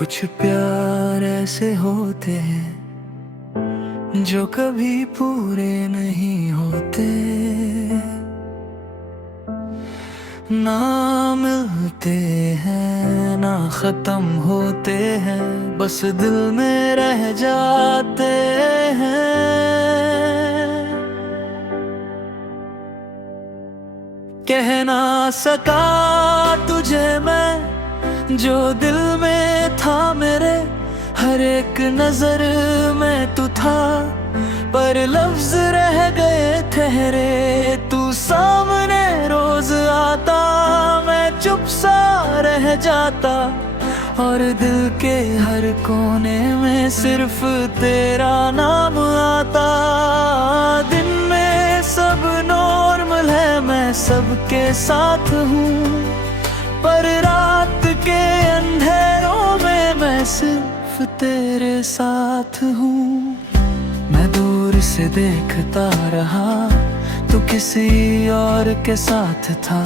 कुछ प्यार ऐसे होते हैं जो कभी पूरे नहीं होते, ना मिलते हैं ना खत्म होते हैं, बस दिल में रह जाते हैं। कह ना सका तुझे मैं जो दिल में था मेरे, हर एक नजर में तू था, पर लफ्ज रह गए ठहरे। तू सामने रोज आता, मैं चुप सा रह जाता, और दिल के हर कोने में सिर्फ तेरा नाम आता। दिन में सब नॉर्मल है, मैं सबके साथ हूँ, पर रात के अंधेरों में मैं सिर्फ तेरे साथ हूँ। मैं दूर से देखता रहा, तू किसी और के साथ था,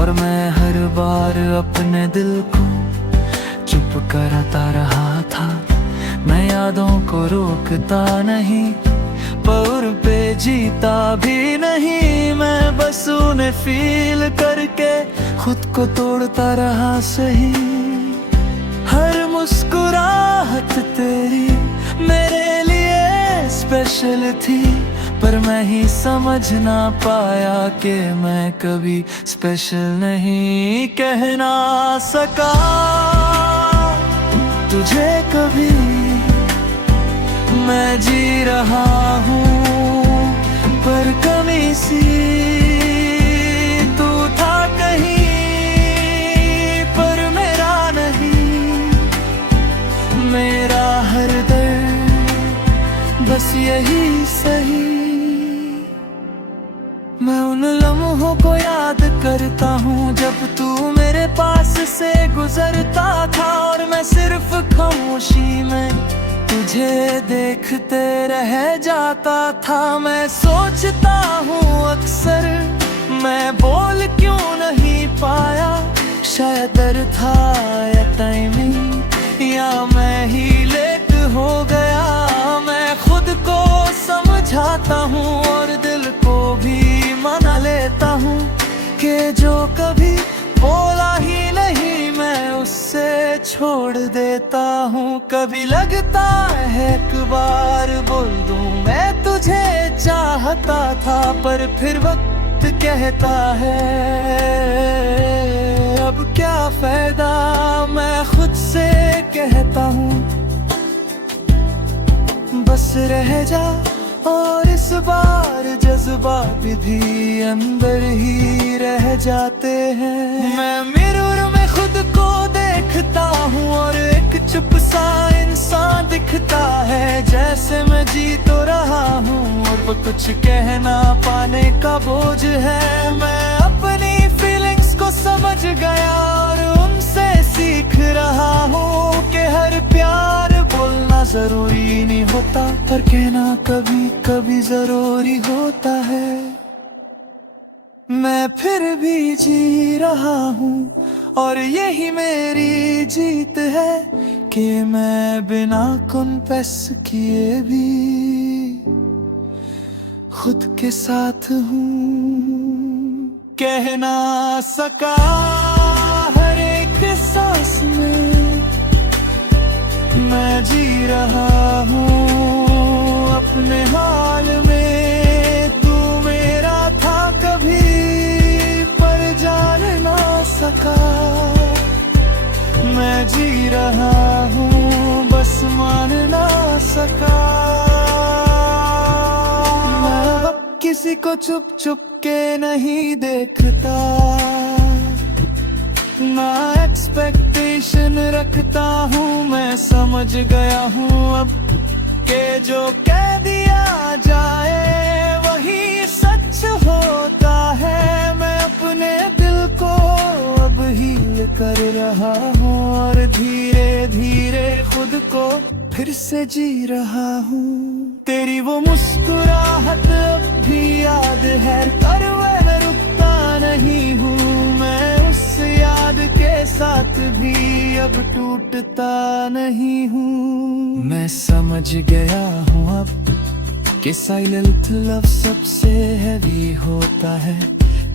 और मैं हर बार अपने दिल को चुप कराता रहा था। मैं यादों को रोकता नहीं, पर पे जीता भी नहीं, मैं बस उन्हें फील करके खुद को तोड़ता रहा सही। हर मुस्कुराहट तेरी मेरे लिए स्पेशल थी, पर मैं ही समझ ना पाया कि मैं कभी स्पेशल नहीं। कह ना सका तुझे कभी, मैं जी रहा हूँ पर कमी सी। तू था कहीं पर मेरा नहीं, मेरा हर दर्द बस यही सही। मैं उन लम्हों को याद करता हूँ जब तू मेरे पास से गुजरता था, और मैं सिर्फ खामोशी में तुझे देखते रह जाता था। मैं सोचता हूँ अक्सर, मैं बोल क्यों नहीं पाया, शायद डर था या टाइमिंग, या मैं ही लेट हो गया। मैं खुद को समझाता हूँ और दिल को भी मना लेता हूँ कि जो कभी बोला ही नहीं मैं उससे छोड़ देता हूँ। कभी लगता है एक बार बोल दूँ मैं तुझे चाहता था, पर फिर वक्त कहता है अब क्या फायदा। मैं खुद से कहता हूँ बस रह जा, और इस बार जज्बात भी अंदर ही रह जाते हैं। मैं मिरर में खुद को देखता हूँ और एक चुप सा इंसान दिखता है, जैसे मैं जी तो रहा हूँ और वो कुछ कहना पाने का बोझ है। मैं अपनी फीलिंग्स को समझ गया और उनसे सीख रहा हूँ कि हर प्यार बोलना जरूरी नहीं होता, पर कहना कभी कभी जरूरी होता है। मैं फिर भी जी रहा हूँ और यही मेरी जीत है कि मैं बिना कन्फेस किए भी खुद के साथ हूँ। कह ना सका हर एक सांस में मैं जी रहा हूँ अपने हाल में। तू मेरा था कभी पर जान ना सका, मैं जी रहा हूँ बस मान ना सका। मैं अब किसी को चुप चुप के नहीं देखता, ना एक्सपेक्टेशन रखता हूँ। मैं समझ गया हूँ अब के जो कह दिया जाए वही सच होता है। मैं अपने दिल को अब हील कर रहा हूँ और धीरे धीरे खुद को फिर से जी रहा हूँ। तेरी वो मुस्कुराहट अब भी याद है, पर मैं रुकता नहीं हूँ। मैं उस याद के साथ भी अब टूटता नहीं हूँ। मैं समझ गया हूँ अब कि साइलेंट लव सबसे हैवी होता है,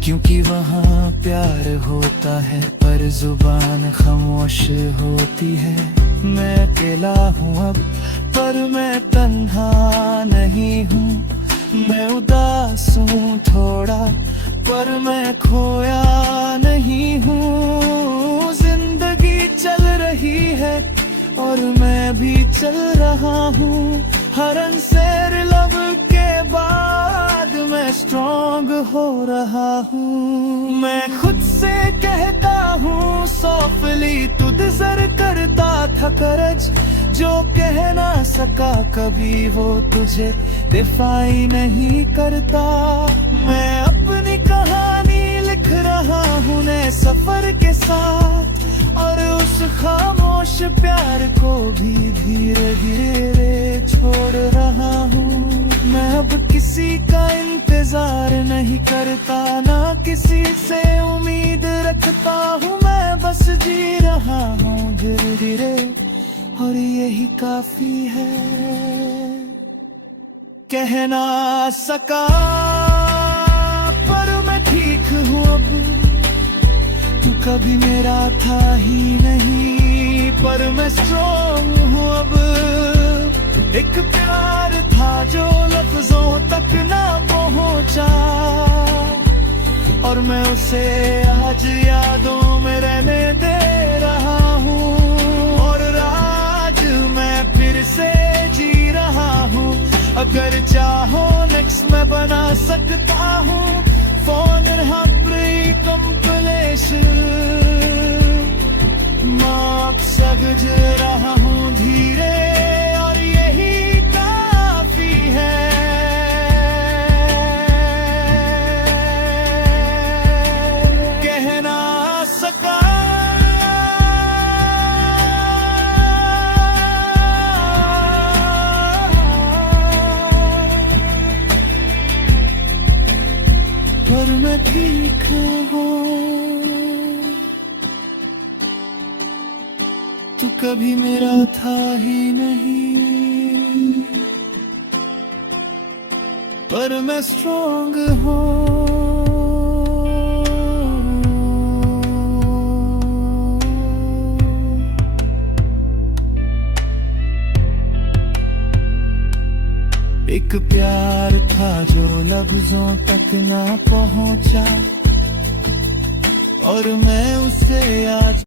क्योंकि वहाँ प्यार होता है पर जुबान खामोश होती है। मैं अकेला हूँ अब पर मैं तन्हा नहीं हूँ। मैं उदास हूँ थोड़ा पर मैं खोया नहीं हूँ। जिंदगी चल रही है और मैं भी चल रहा हूँ। हर अनसेर लब के बाद मैं स्ट्रॉन्ग हो रहा हूँ। मैं खुद से कहता हूँ सॉफ्टली तू डिजर्व करता था करज, जो कह ना सका कभी वो तुझे डिफाइन नहीं करता। मैं अपनी कहानी लिख रहा हूँ नए सफर के साथ, और उस खामोश प्यार को भी धीरे धीरे छोड़ रहा हूँ। मैं अब किसी का इंतजार नहीं करता, ना किसी से उम्मीद रखता हूँ। मैं बस जी रहा हूँ धीरे धीरे और यही काफी है। कह ना सका पर मैं ठीक हूँ अब, तू कभी मेरा था ही नहीं पर मैं स्ट्रॉन्ग हूँ अब। एक प्यार था जो लफ्जों तक ना पहुंचा, और मैं उसे आज यादों में रहने दे रहा हूँ। और राज मैं फिर से जी रहा हूँ, अगर चाहो नेक्स्ट मैं बना सकता हूँ। फोन हाब्री कंप्लेश माप सगज रहा हूँ धीरे, और यही काफी है। कह ना सका पर मैं ठीक हूँ। तू कभी मेरा था ही नहीं पर मैं स्ट्रॉन्ग हूँ। एक प्यार था जो लफ्जों तक ना पहुंचा, और मैं उसे आज